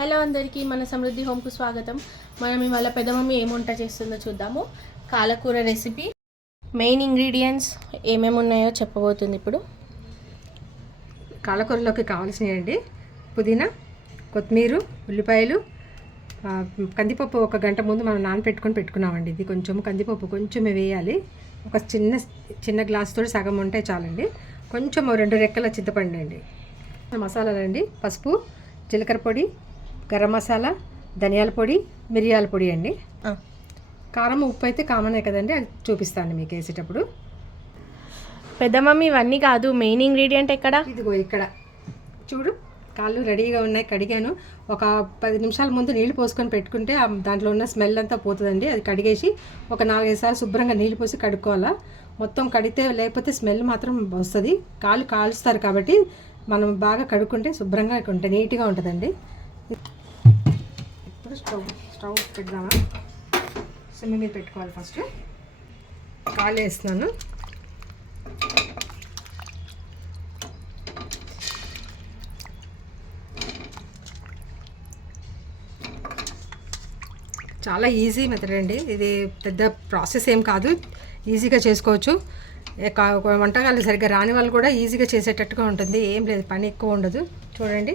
Hello అందరికీ మన సమృద్ధి హోమ్కు స్వాగతం. మనం ఇవాళ పెద్ద మమ్మీ ఏం వంట చేస్తుందో చూద్దాము. కాలకూర రెసిపీ. మెయిన్ ఇంగ్రీడియంట్స్ ఏమేమి ఉన్నాయో చెప్పబోతుంది ఇప్పుడు. కాలకూరలోకి కావాల్సినవి పుదీనా, కొత్తిమీర, ఉల్లిపాయలు, కందిపప్పు. ఒక గంట ముందు మనం నానపెట్టుకొని పెట్టుకున్నామండి. ఇది కొంచెం కందిపప్పు కొంచెమే వేయాలి. ఒక చిన్న గ్లాస్ తోటి సగం ఉంటే చాలండి. కొంచెం 2 రెక్కల చింతపండు అండి. మసాలాలండి: పసుపు, జీలకర్ర పొడి, గరం మసాలా, ధనియాల పొడి, మిరియాల పొడి అండి. కారం, ఉప్పు అయితే కామనే కదండి, అది చూపిస్తాను మీకు వేసేటప్పుడు. పెద్ద మమ్మీ ఇవన్నీ కాదు, మెయిన్ ఇంగ్రీడియంట్ ఎక్కడ? ఇదిగో ఇక్కడ చూడు, కాళ్ళు రెడీగా ఉన్నాయి. కడిగాను. ఒక 10 నిమిషాల ముందు నీళ్లు పోసుకొని పెట్టుకుంటే దాంట్లో ఉన్న స్మెల్ అంతా పోతుందండి. అది కడిగేసి ఒక 4-5 సార్లు శుభ్రంగా నీళ్ళు పోసి కడుక్కోవాలా. మొత్తం కడిగితే లేకపోతే స్మెల్ మాత్రం వస్తుంది. కాళ్ళు కాలుస్తారు కాబట్టి మనం బాగా కడుక్కుంటే శుభ్రంగా ఉంటాయి, నీట్గా ఉంటుందండి. ఇప్పుడు స్టవ్ పెడదామా? సిమ్ మీద పెట్టుకోవాలి. ఫస్ట్ కాళ్ళు వేస్తున్నాను. చాలా ఈజీ మెథడ్ అండి ఇది. పెద్ద ప్రాసెస్ ఏం కాదు, ఈజీగా చేసుకోవచ్చు. వంటకాలు సరిగ్గా రాని వాళ్ళు కూడా ఈజీగా చేసేటట్టుగా ఉంటుంది. ఏం లేదు, పని ఎక్కువ ఉండదు. చూడండి,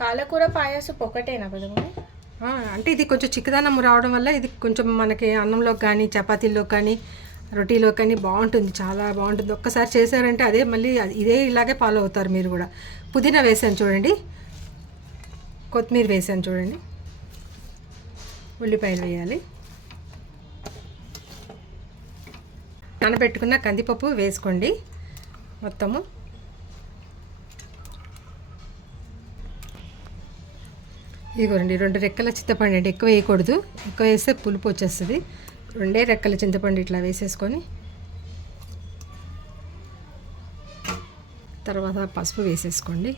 కాలకూర పాయసం ఒకటేనా పెద్ద మమ్మీ? అంటే ఇది కొంచెం చిక్కదనం రావడం వల్ల ఇది కొంచెం మనకి అన్నంలోకి కానీ, చపాతీల్లోకి కానీ, రొటీలో కానీ బాగుంటుంది, చాలా బాగుంటుంది. ఒక్కసారి చేశారంటే అదే మళ్ళీ ఇదే ఇలాగే ఫాలో అవుతారు మీరు కూడా. పుదీనా వేసాను చూడండి, కొత్తిమీర వేసాను చూడండి, ఉల్లిపాయలు వేయాలి, నానబెట్టుకున్న కందిపప్పు వేసుకోండి మొత్తము. ఇదిగోండి 2 రెక్కల చింతపండు అండి, ఎక్కువ వేయకూడదు. ఎక్కువ వేస్తే పులుపు వచ్చేస్తుంది. 2 రెక్కల చింతపండు ఇట్లా వేసేసుకొని తర్వాత పసుపు వేసేసుకోండి,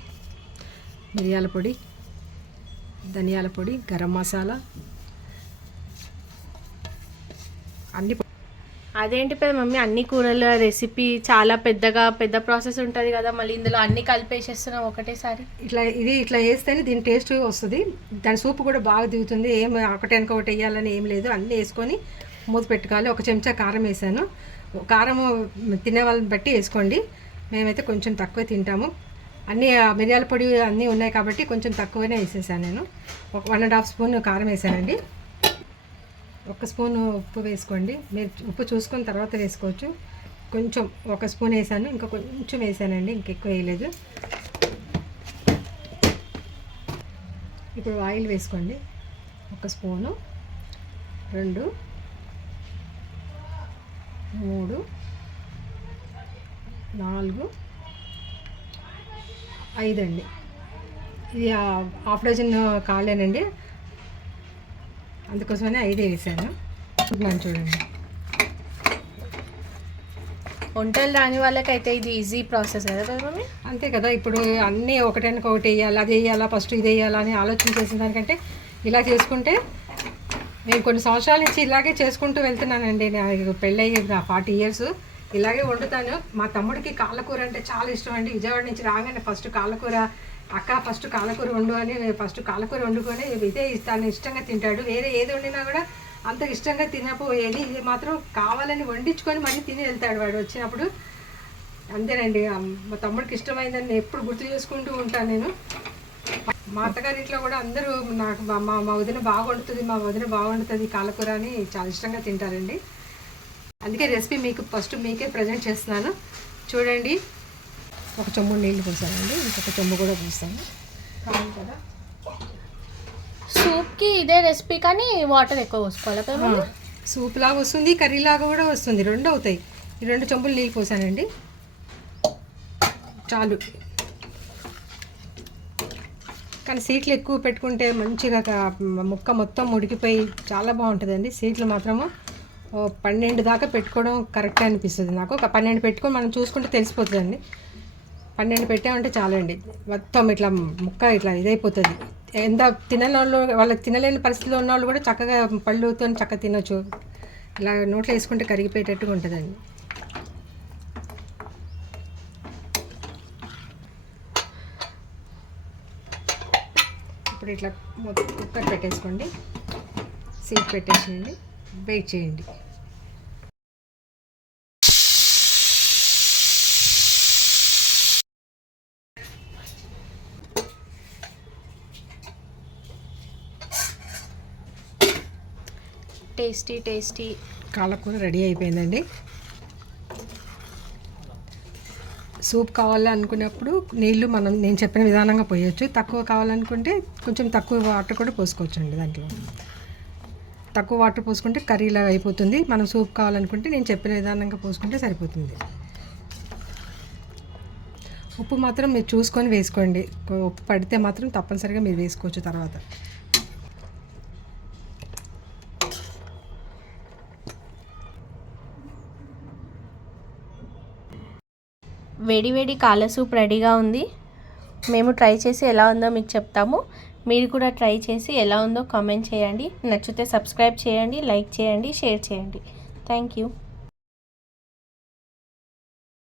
మిరియాల పొడి, ధనియాల పొడి, గరం మసాలా అన్ని. అదేంటి పెద్ద మమ్మీ, అన్ని కూరల రెసిపీ చాలా పెద్ద ప్రాసెస్ ఉంటుంది కదా, మళ్ళీ ఇందులో అన్ని కలిపేసేస్తున్నాం ఒకటేసారి? ఇట్లా వేస్తేనే దీని టేస్ట్ వస్తుంది. దాని సూపు కూడా బాగా దిగుతుంది. ఏం ఒకటెనక ఒకటి వేయాలని ఏం లేదు, అన్నీ వేసుకొని మూత పెట్టుకోవాలి. 1 చెంచా కారం వేసాను. కారం తినే వాళ్ళని బట్టి వేసుకోండి. మేమైతే కొంచెం తక్కువ తింటాము. అన్నీ మిరియాల పొడి అన్నీ ఉన్నాయి కాబట్టి కొంచెం తక్కువనే వేసేసాను నేను. 1.5 స్పూన్ కారం వేసానండి. 1 స్పూన్ ఉప్పు వేసుకోండి. మీరు ఉప్పు చూసుకొని తర్వాత వేసుకోవచ్చు. కొంచెం 1 స్పూన్ వేసాను, ఇంకా కొంచెం వేసానండి, ఇంకెక్కువ వేయలేదు. ఇప్పుడు ఆయిల్ వేసుకోండి. 1 స్పూను, 2, 3, 4, 5 అండి. ఇది ½ డజన్ కాలేనండి, అందుకోసమనే 5 వేసాను. చూడండి, వంటలు రాని వాళ్ళకైతే ఇది ఈజీ ప్రాసెస్ కదా మమ్మీ? అంతే కదా. ఇప్పుడు అన్నీ ఒకటెనక ఒకటి వేయాలి, అది వేయాలా, ఫస్ట్ ఇది వేయాలా అని ఆలోచన చేసిన దానికంటే ఇలా చేసుకుంటే, నేను కొన్ని సంవత్సరాల నుంచి ఇలాగే చేసుకుంటూ వెళ్తున్నానండి. నాకు పెళ్ళయ్యి 40 ఇయర్స్ ఇలాగే వండుతాను. మా తమ్ముడికి కాళ్ళకూర అంటే చాలా ఇష్టం అండి. విజయవాడ నుంచి రాగానే ఫస్ట్ కాళ్ళకూర, అక్క ఫస్ట్ కాలకూర వండు అని, ఫస్ట్ కాలకూర వండుకొని ఇదే ఇస్తాను, ఇష్టంగా తింటాడు. వేరే ఏది వండినా కూడా అంత ఇష్టంగా తినపోయేది, ఇది మాత్రం కావాలని వండించుకొని మళ్ళీ తిని వెళ్తాడు వాడు వచ్చినప్పుడు. అంతేనండి, మా తమ్ముడికి ఇష్టమైందని ఎప్పుడు గుర్తు చేసుకుంటూ ఉంటాను నేను. మా అత్తగారింట్లో కూడా అందరూ నాకు మా వదిన బాగా వండుతుంది కాలకూర అని చాలా ఇష్టంగా తింటారండి. అందుకే రెసిపీ మీకు ఫస్ట్ మీకే ప్రజెంట్ చేస్తున్నాను. చూడండి, 1 చెంబు నీళ్ళు పోసానండి, ఇంకొక చెంబు కూడా పోస్తాను. కావాలి కదా. సూప్కి ఇదే రెసిపీ కానీ వాటర్ ఎక్కువ పోసుకోవాలి కదా? సూప్ లాగా వస్తుంది, కర్రీ లాగా కూడా వస్తుంది, 2 అవుతాయి. ఈ 2 చెంబులు నీళ్ళు పోసానండి, చాలు. కానీ సీట్లు ఎక్కువ పెట్టుకుంటే మంచిగా ముక్క మొత్తం ఉడికిపోయి చాలా బాగుంటుందండి. సీట్లు మాత్రము 12 దాకా పెట్టుకోవడం కరెక్ట్ అనిపిస్తుంది నాకు. ఒక 12 పెట్టుకొని మనం చూసుకుంటే తెలిసిపోతుందండి. 12 పెట్టామంటే చాలండి, మొత్తం ఇట్లా ముక్క ఇట్లా ఇదైపోతుంది. ఎంత తినని వాళ్ళు, వాళ్ళకి తినలేని పరిస్థితిలో ఉన్న వాళ్ళు కూడా చక్కగా పళ్ళుతో చక్కగా తినొచ్చు. ఇలా నోట్లో వేసుకుంటే కరిగిపోయేటట్టుగా ఉంటుందండి. ఇప్పుడు ఇట్లా మొత్తం కుక్కర్ పెట్టేసుకోండి, సీట్ పెట్టేసేయండి, వెయిట్ చేయండి. టేస్టీ కాలకూర రెడీ అయిపోయిందండి. సూప్ కావాలనుకున్నప్పుడు నీళ్ళు నేను చెప్పిన విధానంగా పోయొచ్చు. తక్కువ కావాలనుకుంటే కొంచెం తక్కువ వాటర్ కూడా పోసుకోవచ్చండి. దాంట్లో తక్కువ వాటర్ పోసుకుంటే కర్రీలా అయిపోతుంది. మనం సూప్ కావాలనుకుంటే నేను చెప్పిన విధానంగా పోసుకుంటే సరిపోతుంది. ఉప్పు మాత్రం మీరు చూసుకొని వేసుకోండి. ఉప్పు పడితే మాత్రం తప్పనిసరిగా మీరు వేసుకోవచ్చు తర్వాత. వేడి కాల సూప్ రెడీగా ఉంది. మేము ట్రై చేసి ఎలా ఉందో మీకు చెప్తాము. మీరు కూడా ట్రై చేసి ఎలా ఉందో కామెంట్ చేయండి. నచ్చితే సబ్స్క్రైబ్ చేయండి, లైక్ చేయండి, షేర్ చేయండి. Thank you.